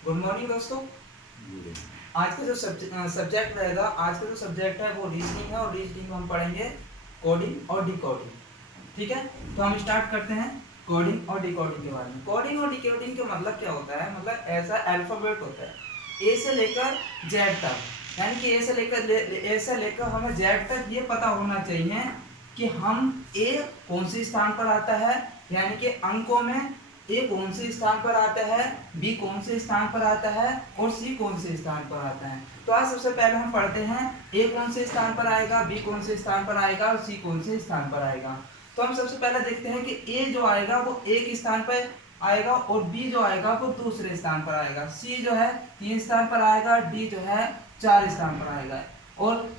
Good morning दोस्तों। आज का जो सब्जेक्ट रहेगा, आज का जो सब्जेक्ट है वो रीजनिंग है और रीजनिंग में हम पढ़ेंगे कोडिंग और डिकोडिंग। ठीक है, तो हम स्टार्ट करते हैं कोडिंग और डिकोडिंग के बारे में। कोडिंग और डिकोडिंग का मतलब क्या होता है? मतलब ऐसा अल्फाबेट होता है ए से लेकर जेड तक, यानी कि ए से लेकर हमें जेड तक ये पता होना चाहिए कि हम ए कौन से स्थान पर आता है, यानी कि अंकों में ए कौन से स्थान पर आता है, बी कौन से स्थान पर आता है और सी कौन से स्थान पर आता है। तो आज सबसे पहले हम पढ़ते हैं ए कौन से स्थान पर आएगा, बी कौन से स्थान पर आएगा और सी कौन से स्थान पर आएगा। तो हम सबसे पहले देखते हैं कि ए जो आएगा वो एक स्थान पर आएगा और बी जो आएगा वो दूसरे स्थान पर आएगा, सी जो है 3 स्थान पर आएगा, डी जो है 4 स्थान पर आएगा और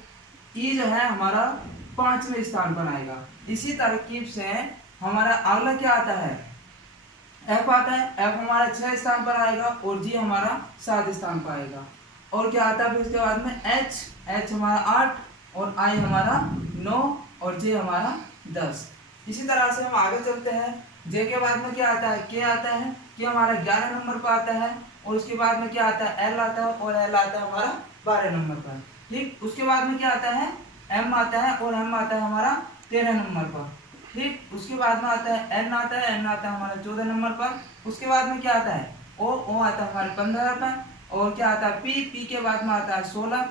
ई जो है हमारा 5वें स्थान पर आएगा। इसी तरकीब से हमारा अगला क्या आता है, एफ आता है। एफ हमारा 6 स्थान पर आएगा और जी हमारा 7 स्थान पर आएगा। और क्या आता है फिर उसके बाद में एच हमारा 8 और आई हमारा 9 और जे हमारा 10। इसी तरह से हम आगे चलते हैं। जे के बाद में क्या आता है, के आता है। के हमारा 11 नंबर पर आता है और उसके बाद में क्या आता है, एल आता है और एल आता है हमारा 12 नंबर पर। ठीक, उसके बाद में क्या आता है, एम आता है और एम आता है हमारा 13 नंबर पर। ठीक, उसके बाद में आता है एन आता है, एन आता है हमारा 14 नंबर पर। उसके बाद में क्या आता है, ओ आता है हमारे 15 पर। और क्या आता है, पी के बाद में आता है 16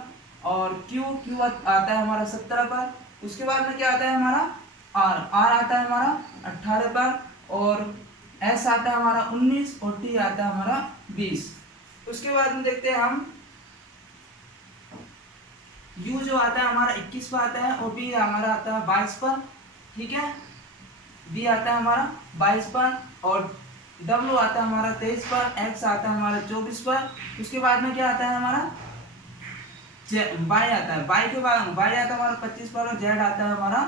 और क्यू आता है हमारा 17 पर। उसके बाद में क्या आता है हमारा आर आता है हमारा 18 पर और एस आता है हमारा 19 और टी आता है हमारा 20। उसके बाद में देखते हैं हम यू जो आता है हमारा 21 पर आता है और बी हमारा आता है 22 पर। ठीक है, बी आता है हमारा 22 पर और डब्ल्यू आता है हमारा 23 पर, एक्स आता है हमारा 24 पर। उसके बाद में क्या आता है हमारा वाई आता है, वाई के बाद वाई आता है हमारा 25 पर और जेड आता है हमारा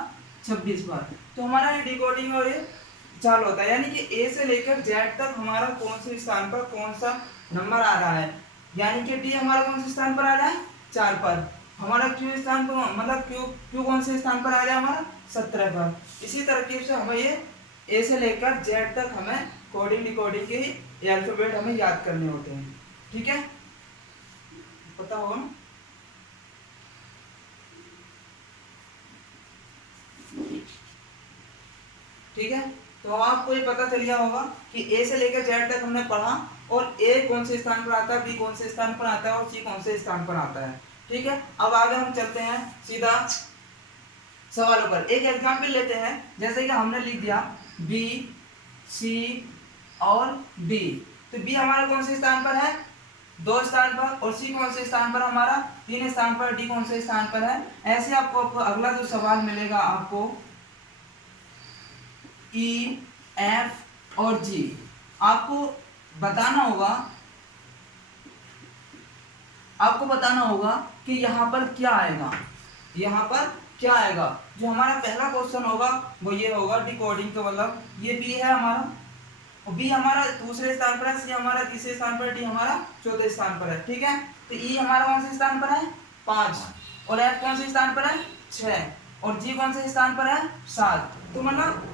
26 पर। तो हमारा ये डिकोडिंग और ये चालू होता है, यानी कि ए से लेकर जेड तक हमारा कौन से स्थान पर कौन सा नंबर आ रहा है। यानी कि डी हमारा कौन से स्थान पर आ रहा है, 4 पर। हमारा क्यू स्थान पर, मतलब क्यू कौन से स्थान पर आ रहा है हमारा 17 पर। इसी तरकीब से हमें ये ए से लेकर जेड तक हमें कोडिंग डिकोडिंग के अल्फाबेट हमें याद करने होते हैं। ठीक है, पता होगा ना? ठीक है, तो आपको ये पता चल गया होगा कि ए से लेकर जेड तक हमने पढ़ा और ए कौन से स्थान पर आता है, बी कौन से स्थान पर आता है और सी कौन से स्थान पर आता है। ठीक है, अब आगे हम चलते हैं सीधा सवालों पर। एक एग्जाम्पल लेते हैं, जैसे कि हमने लिख दिया बी सी और डी। तो बी हमारा कौन से स्थान पर है, 2 स्थान पर और सी कौन से स्थान पर हमारा 3 स्थान पर, डी कौन से स्थान पर है। ऐसे आपको अगला जो सवाल मिलेगा आपको ई एफ और जी, आपको बताना होगा कि यहाँ पर क्या आएगा, यहाँ पर क्या आएगा। जो हमारा पहला क्वेश्चन होगा वो ये होगा डिकोडिंग का, मतलब ये बी है हमारा और बी हमारा दूसरे स्थान पर है, सी हमारा तीसरे स्थान पर, डी हमारा चौथे स्थान पर है। ठीक है, तो ई हमारा कौन से स्थान पर है, 5 और एफ कौन से स्थान पर है, 6 और जी कौन से स्थान पर है, 7। तो मतलब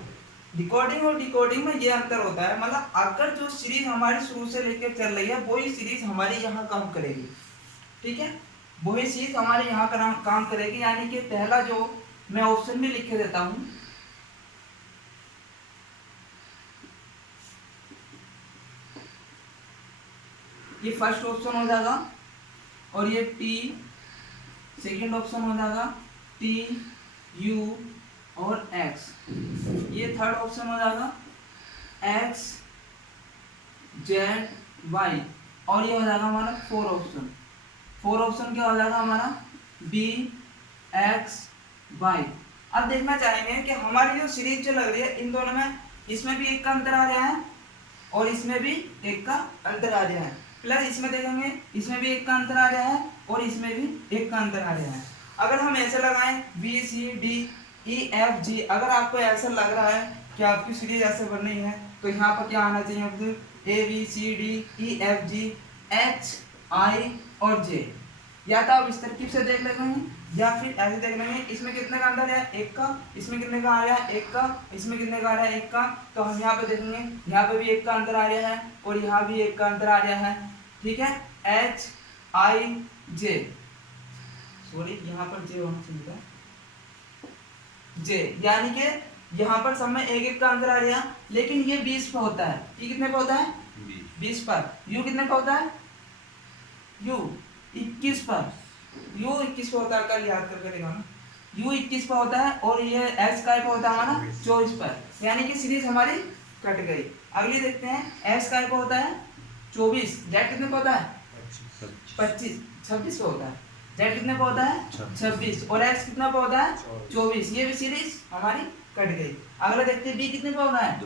डिकोडिंग और डिकोडिंग में ये अंतर होता है, मतलब अगर जो सीरीज हमारी शुरू से लेकर चल रही है वही सीरीज हमारी यहाँ काम करेगी। ठीक है, वही सीरीज हमारे यहाँ काम करेगी, यानी कि पहला जो मैं ऑप्शन में लिख के देता हूँ, ये फर्स्ट ऑप्शन हो जाएगा और ये टी सेकेंड ऑप्शन हो जाएगा, टी यू और एक्स ये थर्ड ऑप्शन हो जाएगा, एक्स जेड वाई और ये हो जाएगा हमारा फोर ऑप्शन क्या हो जाएगा हमारा, बी एक्स वाई। अब देखना चाहेंगे कि हमारी जो सीरीज जो लग रही है इन दोनों में, इसमें भी एक का अंतर आ रहा है और इसमें भी एक का अंतर आ रहा है, प्लस इसमें देखेंगे इसमें भी एक का अंतर आ रहा है और इसमें भी एक का अंतर आ रहा है। अगर हम ऐसे लगाएं B C D E F G, अगर आपको ऐसा लग रहा है कि आपकी सीरीज ऐसे बननी है तो यहाँ पर क्या आना चाहिए, फिर A B C D E F G H I और जे। या तो आप इस तरकीब से देख लेंगे या फिर ऐसे देख लेंगे, इसमें कितने का अंतर है, एक का, इसमें कितने का आ रहा है, एक का, इसमें कितने का आ रहा है, एक का। तो हम यहाँ पे देखेंगे यहाँ पे भी एक का अंतर आ रहा है और यहाँ भी एक का अंतर आ रहा है। ठीक है, एच आई जे, सॉरी यहाँ पर जे होना चाहिए था, जे, यानी कि यहाँ पर सब में एक एक का आंसर आ गया, लेकिन ये 20 पे होता है, ये कितने पे होता है 20 पर, यू कितने पे होता है, यू 21 पर, यू 21 पे होता है, कल याद करके देखा ना, यू 21 पे होता है, और ये एस का पे होता है हमारा 24 पर, यानी कि सीरीज हमारी कट गई। अगली देखते हैं, एस का पे होता है 24, जेड कितने पे होता है 26 पे होता है, जेड कितने पे होता है 26, और एक्स कितना पे होता है 24, ये भी सीरीज हमारी कट गई। अगला देखते हैं, बी कितने पे होना है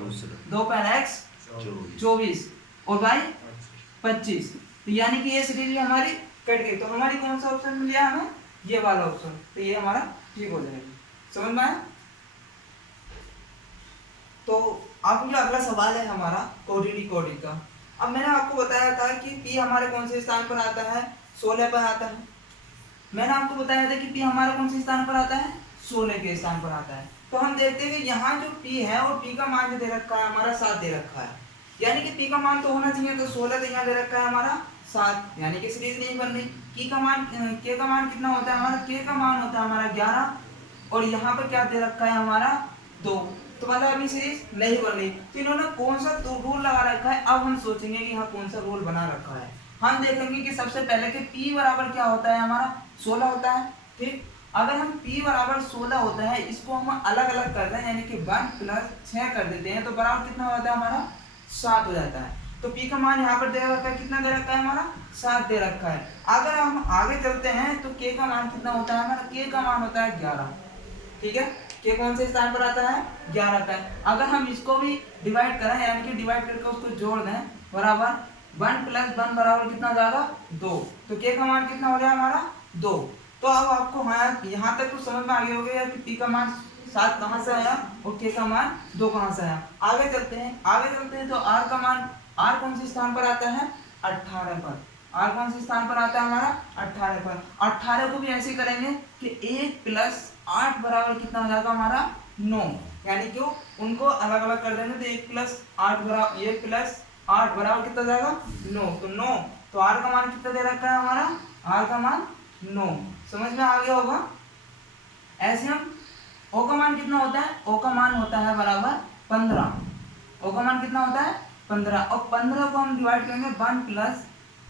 2 पर, एक्स 24 और वाई 25, तो यानी कि ये सीरीज हमारी कट गई। तो हमारी कौन सा ऑप्शन मिल गया हमें, ये वाला ऑप्शन, तो ये हमारा ठीक हो जाएगा। समझ में आया? तो अब जो अगला सवाल है हमारा कोडी डिकोडी का। अब मैंने आपको बताया था कि पी हमारे कौन से स्थान पर आता है, 16 पर आता है। मैंने आपको बताया था कि पी हमारा कौन से स्थान पर आता है, 16 के स्थान पर आता है। तो हम देखते हैं कि यहाँ जो पी है और पी का मान जो दे रखा है हमारा 7 दे रखा है, यानी कि पी का मान तो होना चाहिए, तो 16 तो यहाँ दे रखा है हमारा 7, यानी कि सीरीज नहीं बन रही। के का मान कितना होता है हमारा, के का मान होता है हमारा 11, और यहाँ पर क्या दे रखा है हमारा 2, तो मतलब अभी सीरीज नहीं बन रही। तो इन्होंने कौन सा रूल लगा रखा है, अब हम सोचेंगे कि यहाँ कौन सा रूल बना रखा है। हम देखेंगे कि सबसे पहले कि p बराबर क्या होता है हमारा 16 होता है, ठीक। अगर हम p बराबर 16 होता है, इसको हम अलग अलग कर दें, यानी कि 1 + 6 कर देते हैं, तो बराबर कितना होता है हमारा 7 हो जाता है। तो p का मान यहाँ पर दे रखा है, कितना दे रखा है हमारा 7 दे रखा है। अगर हम आगे चलते हैं तो k का मान कितना होता है हमारा, k का मान होता है 11, ठीक है। k कौन से स्थान पर आता है, 11 का। अगर हम इसको भी डिवाइड करें, यानी कि डिवाइड करके उसको जोड़ दें, बराबर 1 + 1 बराबर कितना हो जाएगा 2, तो k का मान कितना हो गया हमारा 2। तो अब आपको यहाँ तक तो समझ में आ गया होगा कि p का मान 7 कहाँ से आया और k का मान 2 कहाँ से आया। आगे चलते हैं तो r का मान, r कौन से स्थान पर आता है 18 पर, r कौन से स्थान पर आता है हमारा 18 पर। 18 को भी ऐसे करेंगे कि 1 + 8 बराबर कितना हो जाएगा हमारा 9, यानी कि उनको अलग अलग कर देंगे, तो 1 + 8 बराबर कितना जाएगा 9, तो 9, तो r का मान कितना दे रखा है हमारा, r का मान 9। समझ में आ गया होगा। ऐसे हम o का मान कितना होता है, o का मान होता है बराबर 15, o का मान कितना होता है 15, और 15 को हम डिवाइड करेंगे 1 +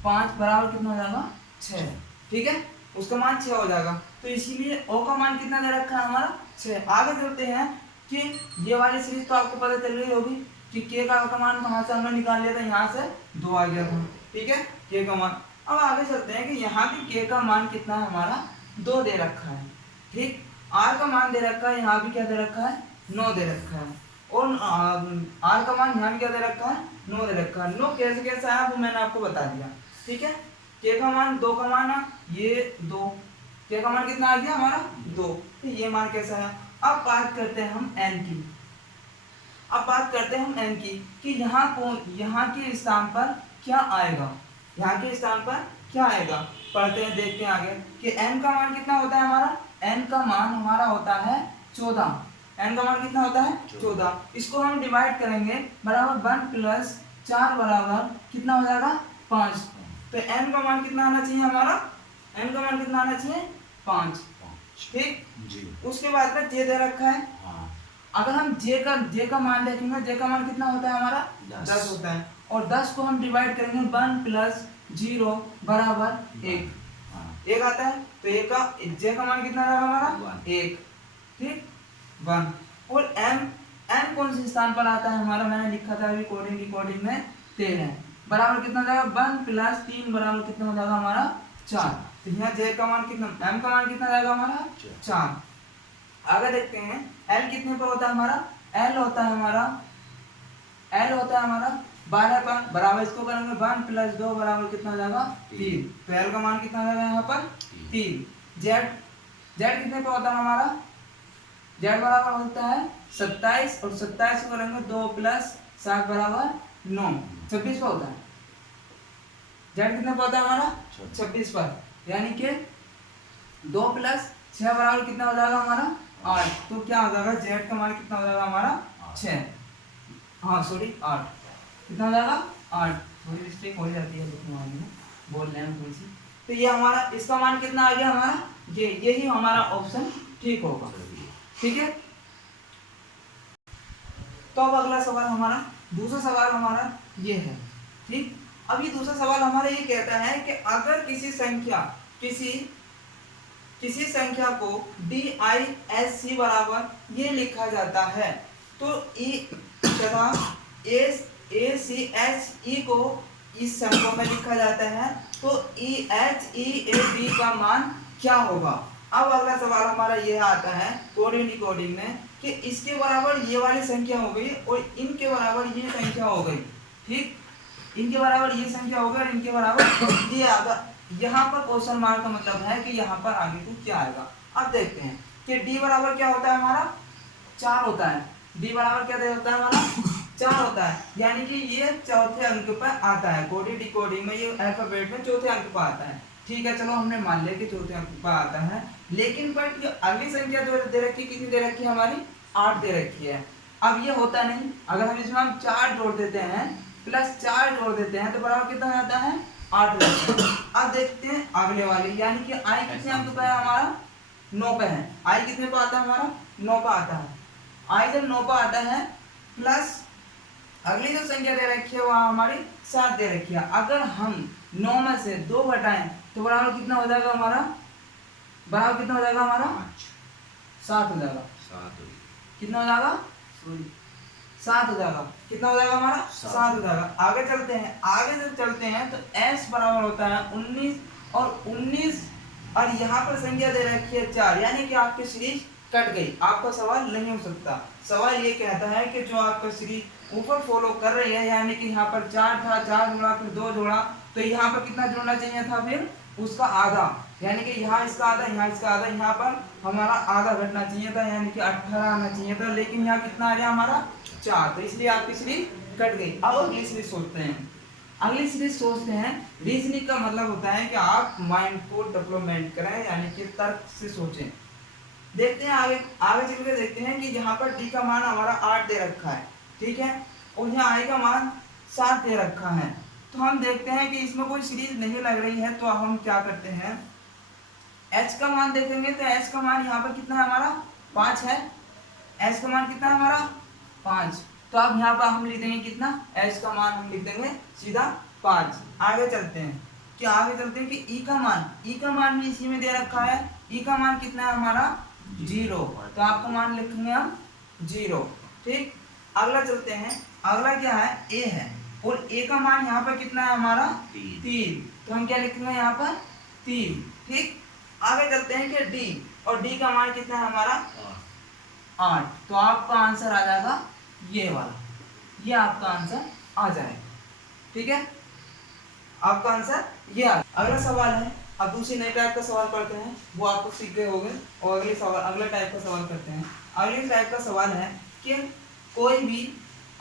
5 बराबर कितना हो जाएगा 6, ठीक है, उसका मान 6 हो जाएगा। तो इसीलिए o का मान कितना दे रखा है हमारा 6। आगे चलते हैं कि ये वाली सीरीज तो आपको पता चल रही होगी कि k का मान कहाँ से हमने निकाल लिया था, यहाँ से 2 आ गया था, ठीक है, k का मान। अब आगे चलते हैं कि यहाँ भी k का मान कितना है हमारा 2 दे रखा है, ठीक। r का मान दे रखा है, यहाँ भी क्या दे रखा है 9 दे रखा है, और r का मान यहाँ भी क्या दे रखा है 9 दे रखा है। 9 कैसे कैसे आया वो मैंने आपको बता दिया, ठीक है। k का मान 2 का मान ये 2, k का मान कितना आ गया हमारा 2, तो ये मान कैसा है। अब बात करते हैं हम n की, कि यहाँ के स्थान पर क्या आएगा, पढ़ते हैं, देखते हैं आगे कि n का मान कितना होता है हमारा, n का मान हमारा होता है 14, n का मान कितना होता है 14। इसको हम डिवाइड करेंगे, बराबर 1 + 4 बराबर कितना हो जाएगा 5, तो n का मान कितना आना चाहिए हमारा, n का मान कितना आना चाहिए 5, ठीक जी। उसके बाद में j दे रखा है, अगर हम j का मान देखेंगे, j का मान कितना होता है हमारा 10 होता है, और 10 को हम डिवाइड करेंगे 1 + 0 बराबर 1 आता है, तो j का मान कितना आएगा हमारा 1, ठीक 1। और m कौन से स्थान पर आता है हमारा, मैंने लिखा था अभी कोडिंग में 13 बराबर कितना जाएगा 1 + 3 बराबर कितना हो जाएगा हमारा 4, तो यहाँ j का मान कितना, m का मान कितना जाएगा हमारा 4। आगे देखते हैं l कितने पर होता है हमारा, l होता है हमारा 12 पर, बराबर इसको करेंगे 1 + 2 बराबर कितना हो जाएगा 3, तो l का मान कितना हो जाएगा यहाँ पर 3। z कितने पर होता है हमारा, z बराबर होता है 27, और 27 को करेंगे 2 + 7 बराबर 9, 26 पर होता है। z कितने पर होता है हमारा 26 पर, यानी कि 2 + 6 बराबर कितना हो जाएगा हमारा 8, तो क्या हो जाएगा z का मान कितना हो जाएगा हमारा 6, हाँ सॉरी 8, कितना हो जाएगा 8। थोड़ी मिस्टेक हो जाती है लिखने में, बोल रहे हैं थोड़ी सी। तो ये हमारा इसका मान कितना आ गया हमारा, ये यही हमारा ऑप्शन ठीक होगा। ठीक है, तो अब अगला सवाल हमारा, दूसरा सवाल हमारा ये है। ठीक, अब ये दूसरा सवाल हमारा ये कहता है कि अगर किसी संख्या को DISC बराबर ये लिखा जाता है तो E तथा ACHE को इस संख्या में लिखा जाता है तो EHEAD का मान क्या होगा। अब अगला सवाल हमारा यह आता है कोडिंग डिकोडिंग में कि इसके बराबर ये वाली संख्या हो गई और इनके बराबर ये संख्या हो गई। ठीक, इनके बराबर ये संख्या हो गई और इनके बराबर ये आगा। यहाँ पर क्वेश्चन मार्क का मतलब है कि यहाँ पर आगे को क्या आएगा। अब देखते हैं कि D बराबर क्या होता है हमारा 4 होता है। D बराबर क्या होता है हमारा 4 होता है, यानी कि ये चौथे अंक पर आता है। कोडिंग डिकोडिंग में ये अल्फाबेट में चौथे अंक पर आता है। ठीक है, चलो हमने मान लिया कि चौथे अंक पर आता है, लेकिन बट ये अगली संख्या जो दे रखी, कितनी दे रखी है हमारी 8 दे रखी है। अब ये होता नहीं, अगर हम इसमें हम 4 जोड़ देते हैं प्लस 4 जोड़ देते हैं तो बराबर कितना आता है 8। अब देखते हैं अगले वाले, यानी कि I कितने अंक पे है हमारा 9 पे है। I कितने पे आता है हमारा 9 पे आता है। I जब 9 पे आता है प्लस अगली जो संख्या दे रखी है वहां हमारी 7 दे रखी है। अगर हम 9 में से 2 घटाएं तो बराबर कितना हो जाएगा हमारा, बराबर कितना हो जाएगा हमारा 7 हो जाएगा। कितना हो जाएगा 7 हो जाएगा। कितना हो जाएगा हमारा 7 हो जाएगा। आगे चलते हैं, आगे जब चलते हैं तो S बराबर होता है 19 और 19 और यहाँ पर संख्या दे रखी है 4, यानी कि आपकी सीरीज कट गई। आपका सवाल नहीं हो सकता। सवाल ये कहता है कि जो आपका सीरीज ऊपर फॉलो कर रही है, यानी कि यहाँ पर 4 था, 4 जोड़ा फिर 2 जोड़ा, तो यहाँ पर कितना जोड़ना चाहिए था फिर उसका आधा, यानी कि यहाँ इसका आधा, यहाँ इसका आधा, यहाँ पर हमारा आधा घटना चाहिए था, यानी कि 18 आना चाहिए था, लेकिन यहाँ कितना आ गया हमारा 4, तो इसलिए आपकी सीरीज कट गई। अब अगली सीरीज सोचते हैं। अगली सीरीज सोचते हैं, रीजनिंग का मतलब होता है कि आप माइंड को डेवलपमेंट करें, यानी कि तर्क से सोचें। देखते हैं आगे, आगे चल के देखते हैं कि यहाँ पर D का मान हमारा 8 दे रखा है। ठीक है, और यहाँ I का मान 7 दे रखा है। तो हम देखते हैं कि इसमें कोई सीरीज नहीं लग रही है, तो हम क्या करते हैं, H का मान देखेंगे तो H का मान यहाँ पर कितना है हमारा 5 है। H का मान कितना है हमारा 5, तो अब यहाँ पर हम लिख देंगे कितना, H का मान हम लिख देंगे सीधा 5। आगे चलते हैं, कि आगे चलते हैं कि E का मान भी इसी में दे रखा है। E का मान कितना है हमारा 0, तो आपका मान लिखेंगे हम 0। ठीक, अगला चलते हैं, अगला क्या है A है और A का मान यहाँ पर कितना है हमारा 3, तो हम क्या लिखेंगे यहाँ पर 3। ठीक, आगे चलते हैं कि D, और D का मान कितना है हमारा 8, तो आपका आंसर आ जाएगा ये वाला, ये आपका आंसर आ जाएगा। ठीक है, आपका आंसर ये आ। अगला सवाल है, अब दूसरी नई टाइप का सवाल पढ़ते हैं, वो आपको सीख गए होंगे, और अगले सवाल, अगला टाइप का सवाल करते हैं। अगले टाइप का सवाल है कि कोई भी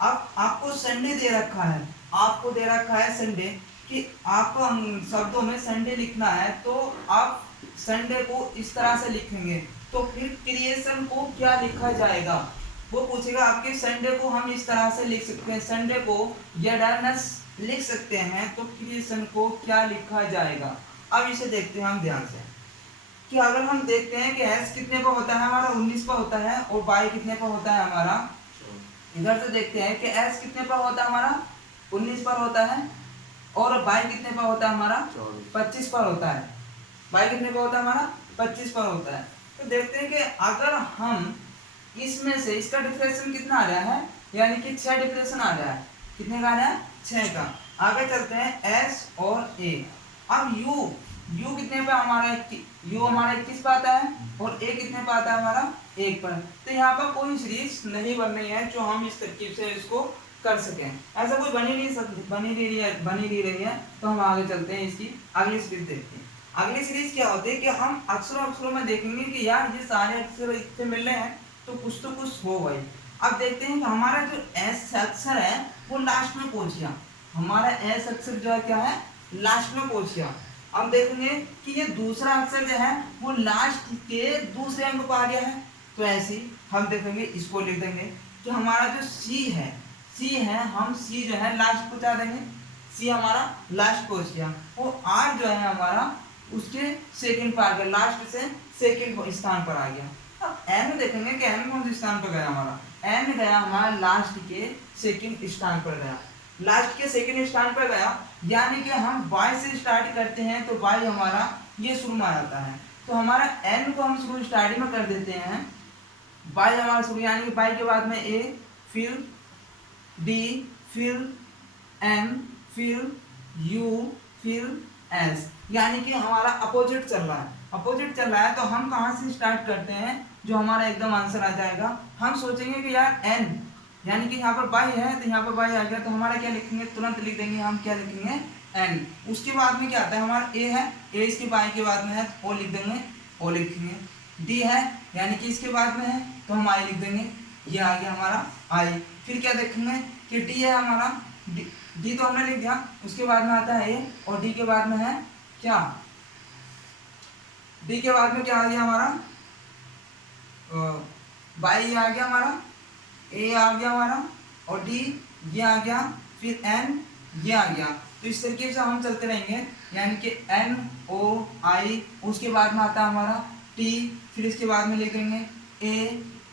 आपको संडे दे रखा है, आपको दे रखा है संडे, कि आपको शब्दों में संडे लिखना है, तो आप संडे को इस तरह से लिखेंगे, तो फिर क्रिएशन को क्या लिखा जाएगा, वो पूछेगा आपके। संडे को हम इस तरह से लिख सकते हैं, संडे को यडानस लिख सकते हैं, तो क्रिएशन को क्या लिखा जाएगा। अब इसे देखते हैं हम ध्यान से, कि अगर हम देखते हैं कि S कितने पर होता है हमारा 19 पर होता है, और Y कितने पर होता है हमारा, इधर से देखते हैं कि S कितने पर होता है हमारा 19 पर होता है, और Y कितने पर होता है हमारा 25 पर होता है। Y कितने पर होता है हमारा 25 पर होता है। तो देखते हैं कि अगर हम इसमें से इसका डिफरेंशियल कितना आ रहा है, यानी कि 6 डिफरेंशियल आ रहा है। कितने का आ रहा है 6 का। आगे चलते हैं S और A। अब U कितने पे हमारा U हमारा 21 पे आता है, और A कितने पे आता है हमारा 1 पर। तो यहाँ पर कोई सीरीज नहीं बन रही है जो हम इस तरकीब से इसको कर सकें, ऐसा कोई बनी नहीं रही है। तो हम आगे चलते हैं, इसकी अगली सीरीज देखते हैं। अगली सीरीज क्या होती है कि हम अक्षरों में देखेंगे कि यार ये सारे अक्षर इससे मिल रहे हैं, तो कुछ हो भाई। अब देखते हैं कि हमारा जो S अक्षर है वो लास्ट में पहुंच गया, हमारा S अक्षर जो है क्या है लास्ट में पहुंच गया। अब देखेंगे कि ये दूसरा अक्षर जो है वो लास्ट के दूसरे अंक पर आ गया है, तो ऐसे हम देखेंगे, इसको लिख देंगे कि हमारा जो C है हम C जो है लास्ट पहुंचा देंगे, सी हमारा लास्ट पहुंच गया, वो आर जो है हमारा उसके सेकंड पर आ गया, लास्ट से सेकंड स्थान पर आ गया। अब एन देखेंगे कि एन कौन से स्थान पर गया हमारा, एन गया हमारा लास्ट के सेकंड स्थान पर गया, लास्ट के सेकंड स्थान पर गया, यानी कि हम y से स्टार्ट करते हैं तो y हमारा ये शुरू में आ जाता है, तो हमारा n को हम शुरू स्टार्टिंग में कर देते हैं, y हमारा शुरू, यानी कि y के बाद में a, फिर d, फिर n, फिर u, फिर s, यानी कि हमारा अपोजिट चल रहा है, अपोजिट चल रहा है, तो हम कहाँ से स्टार्ट करते हैं, जो हमारा एकदम आंसर आ जाएगा, हम सोचेंगे कि यार n, यानी कि यहाँ पर y है तो यहाँ पर y आ गया, तो हमारा क्या लिखेंगे, तुरंत लिख देंगे हम, क्या लिखेंगे n, उसके बाद में क्या आता है हमारा a है, a इसके y के बाद में है o लिख देंगे, o लिखेंगे, d है यानी कि इसके बाद में है तो हम i लिख देंगे, ये आ गया हमारा i, फिर क्या देखेंगे कि d है हमारा, d तो हमने लिख दिया, उसके बाद में आता है a, और d के बाद में है क्या, d के बाद में क्या आ गया हमारा y आ गया हमारा, a आ गया हमारा, और d ये आ गया, फिर n ये आ गया, तो इस तरीके से हम चलते रहेंगे, यानी कि n o i, उसके बाद में आता है हमारा t, फिर इसके बाद में लिखेंगे a,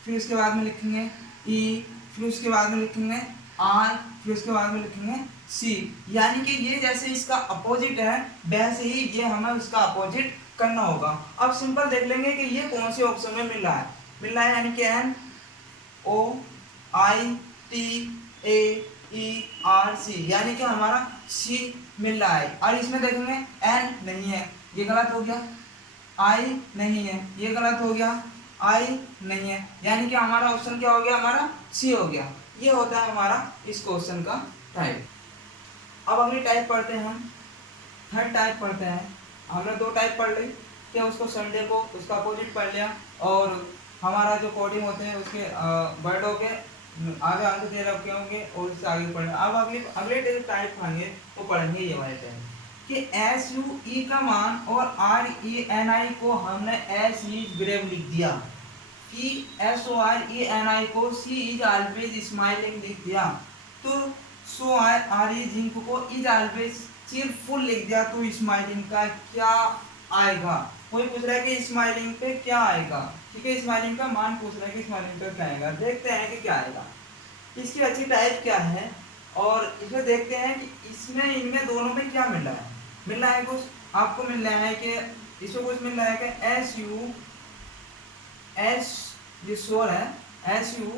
फिर उसके बाद में लिखेंगे e, फिर उसके बाद में लिखेंगे r, फिर उसके बाद में लिखेंगे c, यानी कि ये जैसे इसका अपोजिट है वैसे ही ये हमें उसका अपोजिट करना होगा। अब सिंपल देख लेंगे कि ये कौन से ऑप्शन में मिल रहा है, यानी कि n o i t a e r c, यानी कि हमारा c मिल रहा है, और इसमें देखेंगे n नहीं है, ये गलत हो गया, i नहीं है, ये गलत हो गया, i नहीं है, यानी कि हमारा ऑप्शन क्या हो गया, हमारा c हो गया। ये होता है हमारा इस क्वेश्चन का टाइप। अब अगली टाइप पढ़ते हैं हम, थर्ड टाइप पढ़ते हैं। हमने दो टाइप पढ़ ली, क्या उसको संडे को उसका अपोजिट पढ़ लिया, और हमारा जो कोडिंग होते हैं उसके वर्डों के आगे आगे दे रखे होंगे और उससे आगे पढ़ना। अब अगले टाइप पढ़ेंगे तो पढ़ेंगे ये वाले टाइप कि एस यू ई का मान और आर ई एन आई को हमने एस इज ब्रेव लिख दिया, कि S O R E N I को सी इज ऑलवेज स्माइलिंग लिख दिया, तो सो आर ई जिंक को इज ऑलवेज चीयरफुल लिख दिया, तो स्माइलिंग का क्या आएगा। कोई पूछ रहा है कि स्माइलिंग पे क्या आएगा, ठीक है, स्माइलिंग का मान पूछ रहा है कि स्माइलिंग पे क्या आएगा, देखते हैं कि क्या आएगा, इसकी अच्छी टाइप क्या है, और इसमें देखते हैं कि इसमें इनमें दोनों में क्या मिल रहा है कुछ आपको मिल रहा है कि इसमें कुछ मिल रहा है कि एस यू एस, ये शोर है एस यू,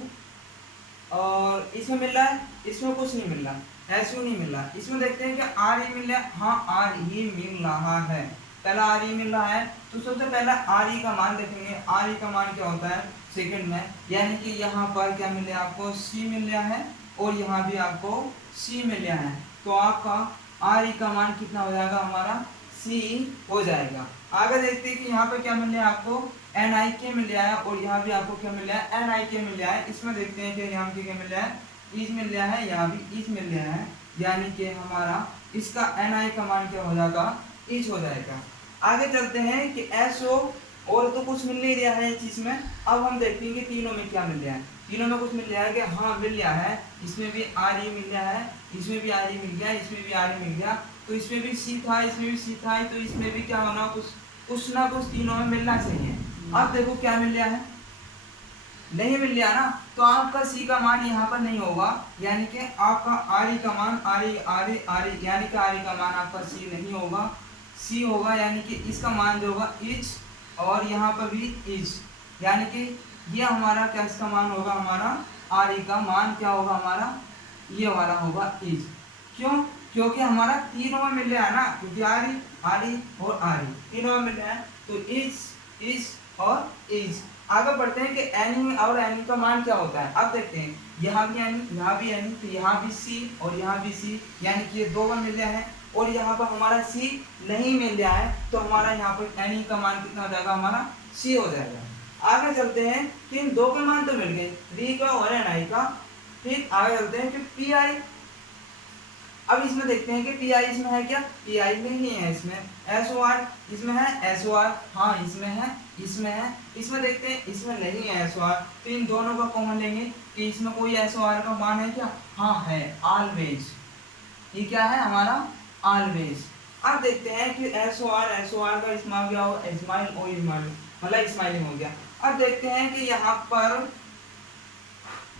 और इसमें मिल रहा है, इसमें कुछ नहीं मिल रहा, एस यू नहीं मिल रहा। इसमें देखते हैं कि आर ई मिल रहा है, हाँ आर ई मिल रहा है, पहला आर ई मिल रहा है, तो सबसे पहला आर ई का मान देखेंगे, आर ई का मान क्या होता है सेकंड में, यानी कि यहाँ पर क्या मिल रहा है आपको, सी मिल रहा है, और यहाँ भी आपको सी मिल रहा है, तो आपका आर ई का मान कितना हो जाएगा, हमारा सी हो जाएगा। आगे देखते हैं कि यहाँ पर क्या मिल रहा है आपको, एन आई के मिल रहा है, और यहाँ भी आपको क्या मिल रहा है, एन आई के मिल रहा है। इसमें देखते हैं कि यहाँ पे क्या मिल रहा है, इज मिल रहा है, यहाँ भी इज मिल रहा है, यानी कि हमारा इसका एन आई का मान क्या हो जाएगा, इज हो जाएगा। आगे चलते हैं कि एस ओ, और तो कुछ मिल नहीं रहा है इस चीज में, अब हम देखेंगे तीनों में क्या मिल रहा है, तीनों में कुछ मिल रहा है कि हाँ मिल रहा है, इसमें भी आर ई मिल रहा है, इसमें भी आर ई मिल गया, इसमें भी आर ई मिल गया, तो इसमें भी सी था, इसमें भी सी था, तो इसमें भी क्या होना, कुछ ना कुछ तीनों में मिलना चाहिए। अब देखो क्या मिल रहा है, नहीं मिल रहा ना, तो आपका सी का मान यहाँ पर नहीं होगा, यानी कि आपका आर ई का मान आर ई यानी कि आर ई का मान आपका सी नहीं होगा, सी होगा, यानी कि इसका मान जो होगा इज, और यहाँ पर भी इज, यानी कि ये हमारा क्या इसका मान होगा, हमारा आर ई का मान क्या होगा, हमारा ये वाला होगा इज। क्यों, क्योंकि हमारा तीनों में मिल रहा है ना, क्योंकि आर ई और आर ई तीनों में मिल रहा है, तो इज और इज। आगे बढ़ते हैं कि एनी और एनी का मान क्या होता है। अब देखते हैं, यहाँ भी एनी, यहाँ भी एनी, तो यहाँ भी सी और यहाँ भी सी, यानी कि ये दो में मिल रहा है, और यहाँ पर हमारा सी नहीं मिल रहा है, तो हमारा यहाँ पर एनी का मान कितना हो जाएगा, हमारा सी हो जाएगा। आगे चलते हैं कि इन दो के मान तो मिल गए, डी का और एन आई का। फिर आगे चलते हैं कि पी आई। अब इसमें देखते हैं कि पी आई इसमें है क्या, पी आई में नहीं है, इसमें एस ओ आर, इसमें है एस ओ आर, हाँ इसमें है, इसमें है, इसमें देखते हैं इसमें नहीं है एस ओ आर, तो इन दोनों का कॉमन लेंगे कि इसमें कोई एस ओ आर का मान है क्या, हाँ है, ऑलवेज, ये क्या है हमारा ऑलवेज। अब देखते हैं कि एसओआर का इस्तेमाल क्या हो, स्माइल और स्माइल मतलब स्माइलिंग हो गया। अब देखते हैं कि यहाँ पर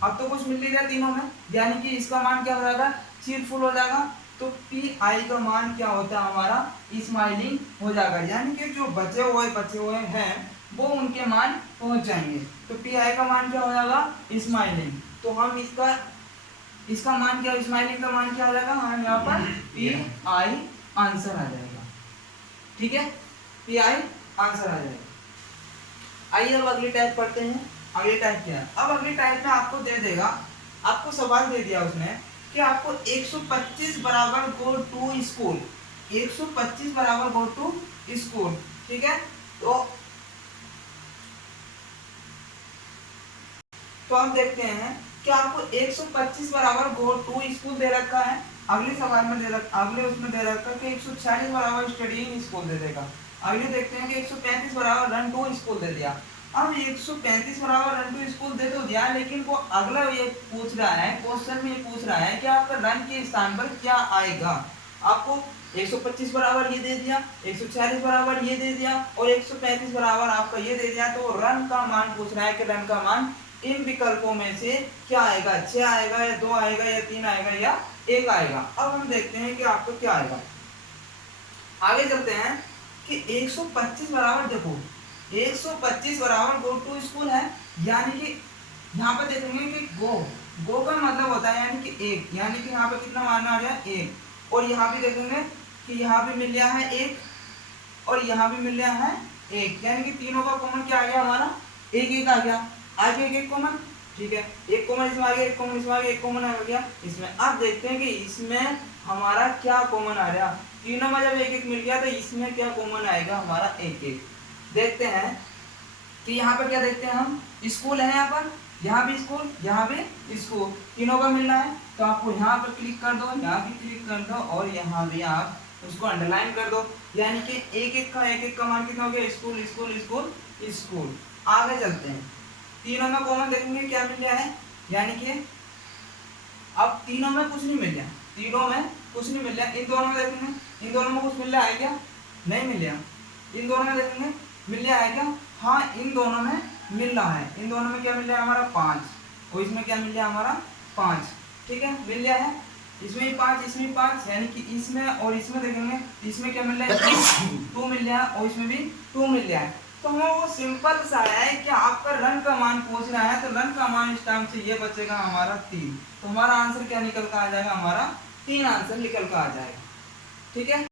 अब तो कुछ मिल नहीं गया तीनों में, यानी कि इसका मान क्या हो जाएगा, चीरफुल हो जाएगा। तो पी आई का मान क्या होता है हमारा, स्माइलिंग हो जाएगा, यानी कि जो बचे हुए हैं वो उनके मान पहुंच जाएंगे। तो पी आई का मान क्या हो जाएगा, स्माइलिंग। तो हम इसका मान क्या, स्माइलिंग का मान क्या आ जाएगा, हम यहाँ पर पी आई आंसर आ जाएगा। ठीक है, पी आई आंसर आ जाएगा। आइए अब अगली टाइप पढ़ते हैं। अगली टाइप क्या है, अब अगली टाइप में आपको दे देगा, आपको सवाल दे दिया उसने कि आपको 125 बराबर गो टू स्कूल, 125 बराबर गो टू स्कूल। ठीक है, तो हम देखते हैं कि आपको 125 बराबर गो टू स्कूल दे रखा है। अगले सवाल में अगले उसमें दे रखा है कि 140 बराबर स्टडी इन स्कूल दे देगा। अगले देखते हैं कि 135 बराबर रन टू स्कूल दे दिया। अब 135 बराबर रन टू स्कूल दे तो दिया, लेकिन वो अगला ये पूछ रहा है, क्वेश्चन में ये पूछ रहा है कि आपका रन के स्थान पर क्या आएगा। आपको 125 बराबर ये दे दिया, 140 बराबर ये दे दिया और 135 बराबर आपका ये दे दिया। तो रन का मान पूछ रहा है कि रन का मान इन विकल्पों में से क्या आएगा, 6 आएगा या 2 आएगा या 3 आएगा या 1 आएगा। अब हम देखते हैं कि आपको क्या आएगा। आगे चलते हैं कि 125 बराबर, देखो 125 बराबर गो टू स्कूल है, यानी कि यहाँ पे देखेंगे कि गो का मतलब होता है यानी कि एक, यानी कि यहाँ पे कितना मानना आ गया, एक। और यहाँ भी देखेंगे कि यहाँ भी मिल गया है एक और यहाँ भी मिल गया है एक, यानी कि तीनों का कॉमन क्या आ गया हमारा, एक एक आ गया। आगे एक कॉमन, ठीक है, एक कॉमन इसमें आ गया, एक कॉमन इसमें आ गया, एक कॉमन आ गया इसमें। अब देखते हैं कि इसमें हमारा क्या कॉमन आ रहा, तीनों में जब एक एक मिल गया तो इसमें क्या कॉमन आएगा हमारा, एक एक। देखते हैं कि यहाँ पर क्या देखते हैं हम, स्कूल है यहाँ पर, यहाँ भी स्कूल, यहाँ भी स्कूल, तीनों का मिलना है। तो आपको यहाँ पर क्लिक कर दो, यहाँ भी क्लिक कर दो और यहाँ भी आप उसको अंडरलाइन कर दो, यानी कि एक एक का मान कितना हो गया, स्कूल स्कूल स्कूल स्कूल। आगे चलते हैं, तीनों में कॉमन देखेंगे क्या मिल गया है, यानी कि अब तीनों में कुछ नहीं मिल गया, तीनों में कुछ नहीं मिल गया। इन दोनों में देखेंगे, इन दोनों में कुछ मिल रहा है क्या, नहीं मिल गया। इन दोनों में देखेंगे मिल रहा है क्या, हाँ इन दोनों में मिल रहा है। इन दोनों में क्या मिल रहा है हमारा, 5 और इसमें क्या मिल रहा है हमारा 5। ठीक है, मिल गया है, इसमें भी 5 इसमें भी 5, यानी कि इसमें और इसमें देखेंगे इसमें क्या मिल रहा है, 2 मिल रहा है और इसमें भी 2 मिल रहा है। तो हमें वो सिंपल सा है कि आपका रन का मान पूछना है, तो रन का मान इस टाइम से ये बचेगा हमारा 3। तो हमारा आंसर क्या निकल कर आ जाएगा, हमारा 3 आंसर निकल कर आ जाएगा। ठीक है।